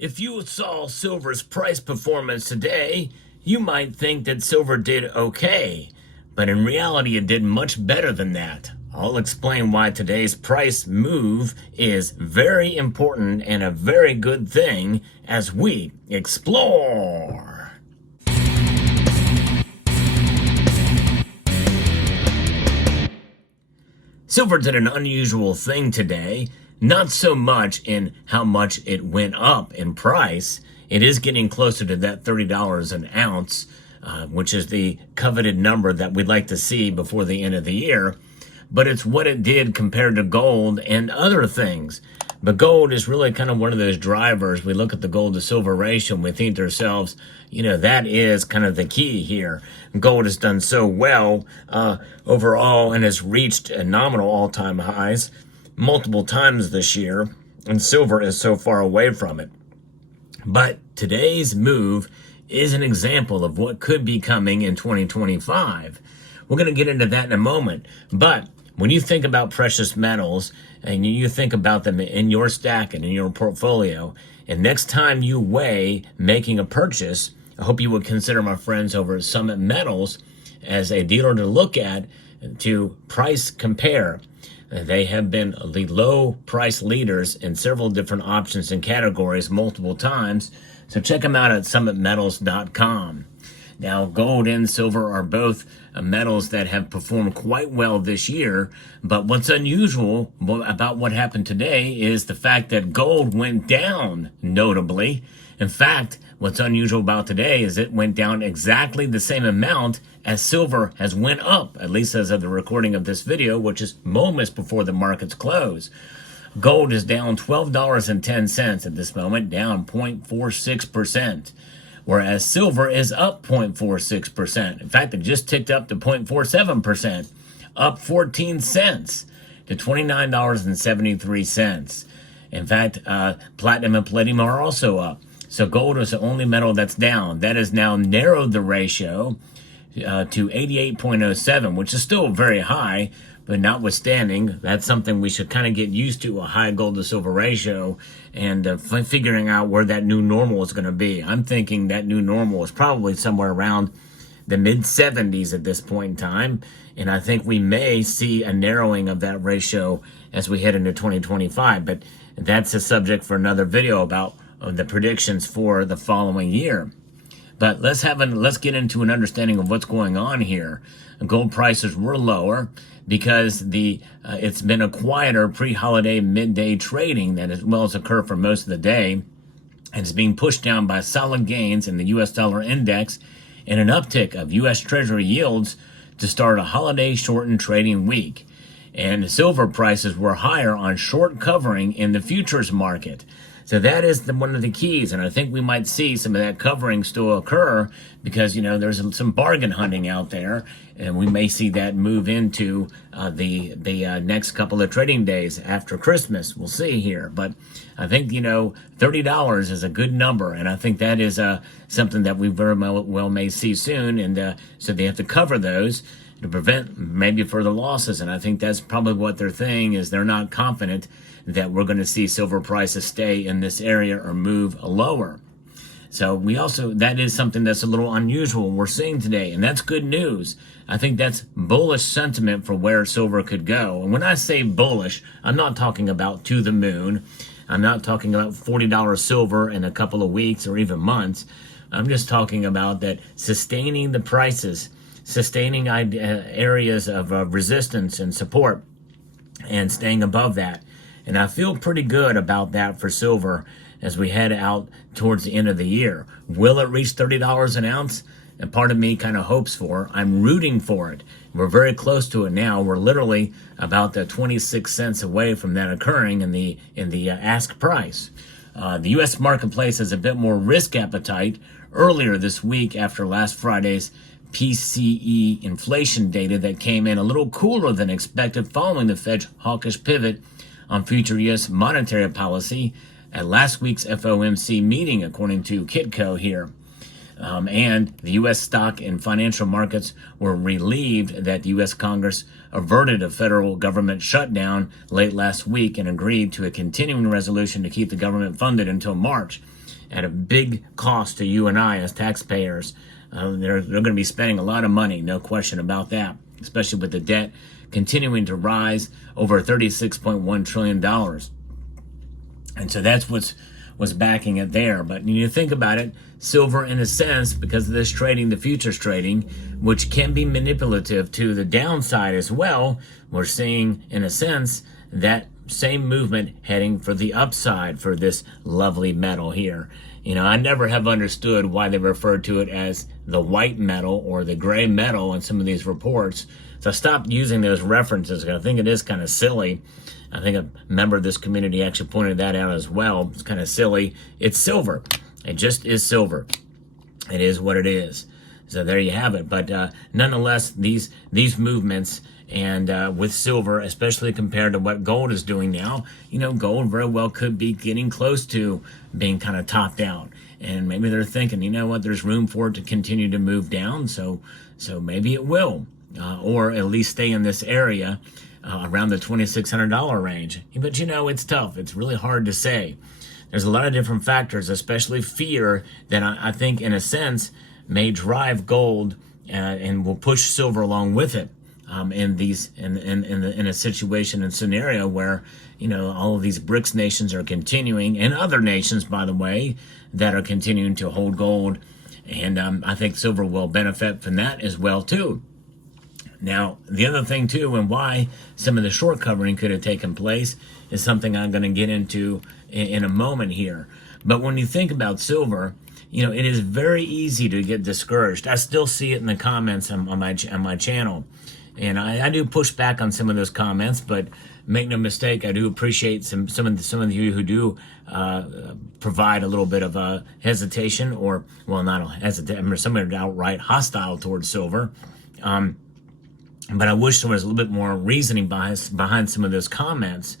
If you saw silver's price performance today, you might think that silver did okay, but in reality it did much better than that. I'll explain why today's price move is very important and a very good thing as we explore. Silver did an unusual thing today, not so much in how much it went up in price. It is getting closer to that $30 an ounce, which is the coveted number that we'd like to see before the end of the year. But it's what it did compared to gold and other things. But gold is really kind of one of those drivers. We look at the gold to silver ratio and we think to ourselves, that is kind of the key here. Gold has done so well overall and has reached nominal all-time highs multiple times this year, and silver is so far away from it. But today's move is an example of what could be coming in 2025. We're going to get into that in a moment. But when you think about precious metals and you think about them in your stack and in your portfolio, and next time you weigh making a purchase, I hope you would consider my friends over at Summit Metals as a dealer to look at to price compare. They have been the low price leaders in several different options and categories multiple times. So check them out at summitmetals.com. Now, gold and silver are both metals that have performed quite well this year. But what's unusual about what happened today is the fact that gold went down notably. In fact, what's unusual about today is it went down exactly the same amount as silver has went up, at least as of the recording of this video, which is moments before the markets close. Gold is down $12.10 at this moment, down 0.46%. Whereas silver is up 0.46%. In fact, it just ticked up to 0.47%, up 14 cents to $29.73. In fact, platinum and palladium are also up. So gold is the only metal that's down. That has now narrowed the ratio to 88.07, which is still very high, but notwithstanding, that's something we should kind of get used to, a high gold to silver ratio, and figuring out where that new normal is going to be. I'm thinking that new normal is probably somewhere around the mid-70s at this point in time, and I think we may see a narrowing of that ratio as we head into 2025, but that's a subject for another video about the predictions for the following year. But let's get into an understanding of what's going on here. Gold prices were lower because it's been a quieter pre-holiday midday trading that as well as occurred for most of the day, and it's being pushed down by solid gains in the U.S. dollar index and an uptick of U.S. Treasury yields to start a holiday shortened trading week. And silver prices were higher on short covering in the futures market. So that is one of the keys, and I think we might see some of that covering still occur because, there's some bargain hunting out there, and we may see that move into the next couple of trading days after Christmas. We'll see here. But I think, $30 is a good number, and I think that is something that we very well may see soon, and so they have to cover those to prevent maybe further losses, and I think that's probably what they're saying is they're not confident that we're going to see silver prices stay in this area or move lower. So that is something that's a little unusual we're seeing today, and that's good news. I think that's bullish sentiment for where silver could go. And when I say bullish, I'm not talking about to the moon. I'm not talking about $40 silver in a couple of weeks or even months. I'm just talking about that sustaining the prices, sustaining areas of resistance and support, and staying above that. And I feel pretty good about that for silver as we head out towards the end of the year. Will it reach $30 an ounce? And part of me kind of hopes for. I'm rooting for it. We're very close to it now. We're literally about 26 cents away from that occurring in the ask price. The U.S. marketplace has a bit more risk appetite earlier this week after last Friday's PCE inflation data that came in a little cooler than expected following the Fed's hawkish pivot on future U.S. monetary policy at last week's FOMC meeting, according to Kitco here. And the U.S. stock and financial markets were relieved that the U.S. Congress averted a federal government shutdown late last week and agreed to a continuing resolution to keep the government funded until March. at a big cost to you and I as taxpayers. They're going to be spending a lot of money, no question about that, especially with the debt continuing to rise over $36.1 trillion. And so that's what's backing it there. But when you think about it, silver, in a sense, because of this trading, the futures trading, which can be manipulative to the downside as well, we're seeing, in a sense, that same movement heading for the upside for this lovely metal here. You know, I never have understood why they refer to it as the white metal or the gray metal in some of these reports. So I stopped using those references because I think it is kind of silly. I think a member of this community actually pointed that out as well. It's kind of silly. It's silver. It just is silver. It is what it is. So there you have it. But nonetheless, these movements and with silver, especially compared to what gold is doing now, you know, gold very well could be getting close to being kind of topped out. And maybe they're thinking, you know what, there's room for it to continue to move down. So maybe it will, or at least stay in this area around the $2,600 range. But you know, it's tough. It's really hard to say. There's a lot of different factors, especially fear, that I think, in a sense, may drive gold and will push silver along with it. In a situation and scenario where, you know, all of these BRICS nations are continuing, and other nations, by the way, that are continuing to hold gold, and I think silver will benefit from that as well too. Now, the other thing too, and why some of the short covering could have taken place, is something I'm going to get into in a moment here. But when you think about silver, you know, it is very easy to get discouraged. I still see it in the comments on my channel. And I do push back on some of those comments, but make no mistake, I do appreciate some of you who do provide a little bit of hesitation, or, well, not hesitation, I mean, some are outright hostile towards silver. But I wish there was a little bit more reasoning behind some of those comments,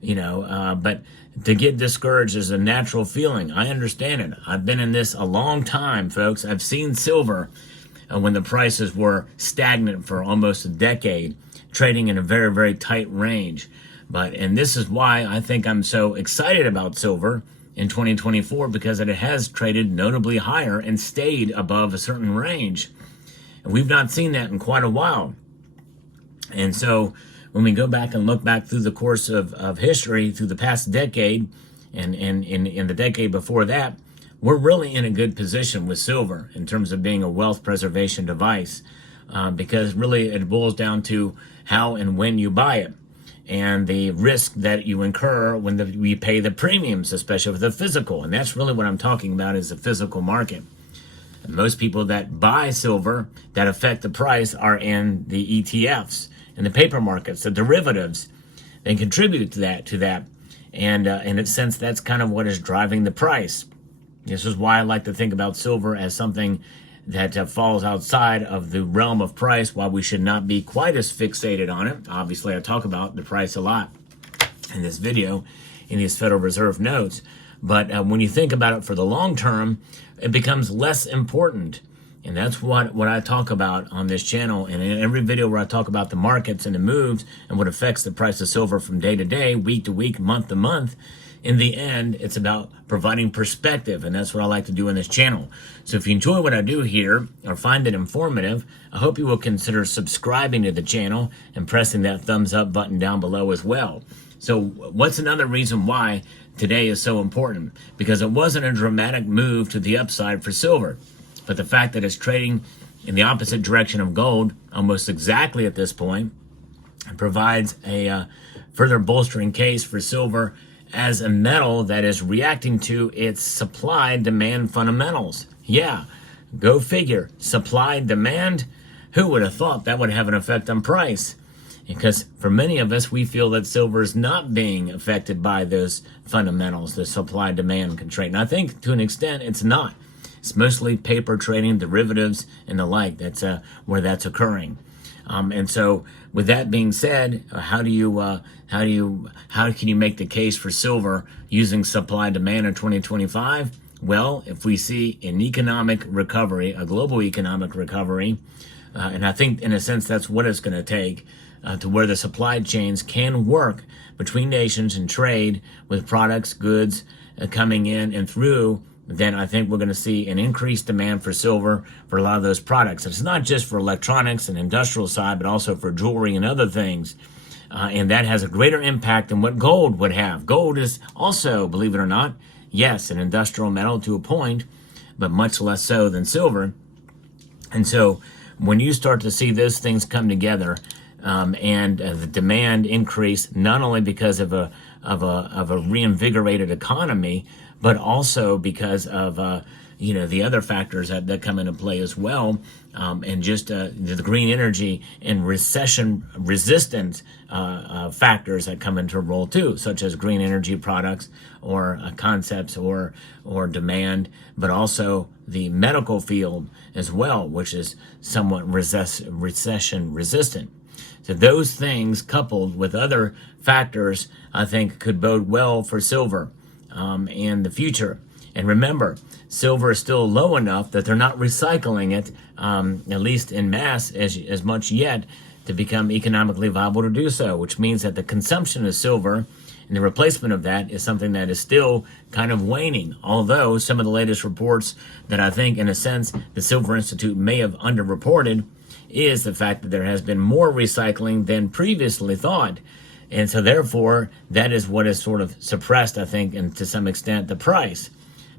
you know. But to get discouraged is a natural feeling. I understand it. I've been in this a long time, folks. I've seen silver when the prices were stagnant for almost a decade, trading in a very, very tight range. And this is why I think I'm so excited about silver in 2024, because it has traded notably higher and stayed above a certain range. And we've not seen that in quite a while. And so when we go back and look back through the course of history, through the past decade, and in the decade before that, we're really in a good position with silver in terms of being a wealth preservation device, because really it boils down to how and when you buy it, and the risk that you incur when you pay the premiums, especially with the physical. And that's really what I'm talking about, is the physical market. And most people that buy silver that affect the price are in the ETFs and the paper markets, the derivatives. They contribute to that. And in a sense, that's kind of what is driving the price. This is why I like to think about silver as something that falls outside of the realm of price, while we should not be quite as fixated on it. Obviously, I talk about the price a lot in this video, in these Federal Reserve notes. But when you think about it for the long term, it becomes less important. And that's what I talk about on this channel. And in every video where I talk about the markets and the moves and what affects the price of silver from day to day, week to week, month to month, in the end, it's about providing perspective, and that's what I like to do on this channel. So if you enjoy what I do here or find it informative, I hope you will consider subscribing to the channel and pressing that thumbs up button down below as well. So what's another reason why today is so important? Because it wasn't a dramatic move to the upside for silver, but the fact that it's trading in the opposite direction of gold almost exactly at this point provides a further bolstering case for silver as a metal that is reacting to its supply-demand fundamentals. Yeah, go figure. Supply-demand? Who would have thought that would have an effect on price? Because for many of us, we feel that silver is not being affected by those fundamentals, the supply-demand constraint. And I think to an extent it's not. It's mostly paper trading, derivatives, and the like. That's where that's occurring. And so, with that being said, how can you make the case for silver using supply demand in 2025? Well, if we see an economic recovery, a global economic recovery, and I think in a sense that's what it's going to take, to where the supply chains can work between nations and trade with products, goods coming in and through then I think we're going to see an increased demand for silver for a lot of those products. It's not just for electronics and industrial side, but also for jewelry and other things. And that has a greater impact than what gold would have. Gold is also, believe it or not, yes, an industrial metal to a point, but much less so than silver. And so when you start to see those things come together, and the demand increase, not only because of a reinvigorated economy, but also because of the other factors that come into play as well, and just the green energy and recession resistant factors that come into role too, such as green energy products or concepts or demand, but also the medical field as well, which is somewhat recession resistant. So those things, coupled with other factors, I think could bode well for silver in the future. And remember, silver is still low enough that they're not recycling it, at least in mass, as much yet, to become economically viable to do so, which means that the consumption of silver and the replacement of that is something that is still kind of waning. Although some of the latest reports that I think, in a sense, the Silver Institute may have underreported is the fact that there has been more recycling than previously thought. And so therefore, that is what has sort of suppressed, I think, and to some extent, the price,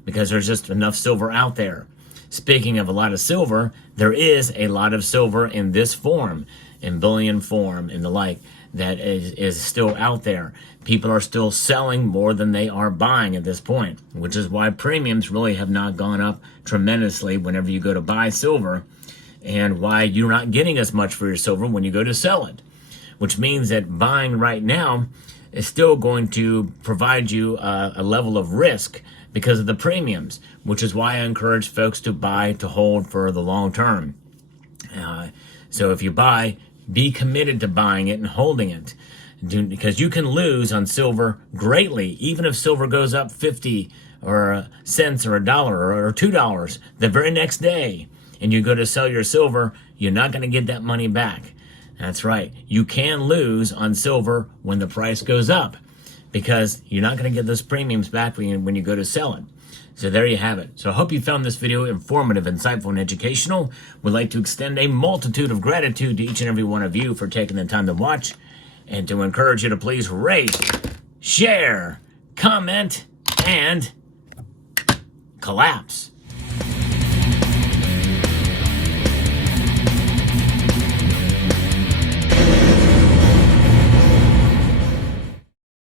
because there's just enough silver out there. Speaking of a lot of silver, there is a lot of silver in this form, in bullion form and the like, that is still out there. People are still selling more than they are buying at this point, which is why premiums really have not gone up tremendously whenever you go to buy silver, and why you're not getting as much for your silver when you go to sell it, which means that buying right now is still going to provide you a level of risk because of the premiums, which is why I encourage folks to buy to hold for the long term. So if you buy, be committed to buying it and holding it, because you can lose on silver greatly, even if silver goes up 50 or cents or $1 or $2 the very next day, and you go to sell your silver, you're not going to get that money back. That's right. You can lose on silver when the price goes up, because you're not going to get those premiums back when you go to sell it. So there you have it. So I hope you found this video informative, insightful, and educational. We'd like to extend a multitude of gratitude to each and every one of you for taking the time to watch, and to encourage you to please rate, share, comment, and collapse.